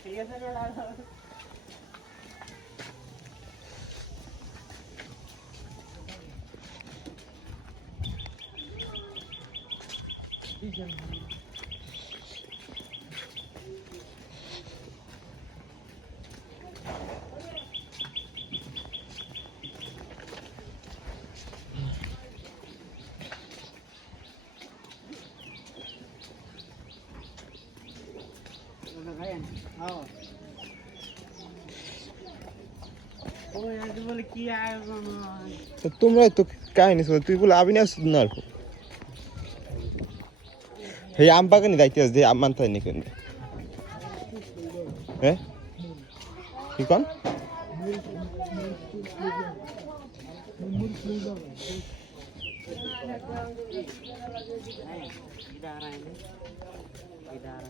ঠিক আছে দাদা তোমরা তো কাহিনী শোনো তুই বলে আবি না না হে আম বাগানে যাইতে আস যে আম মানতে হয় নাকি হ্যাঁ কি কন इधर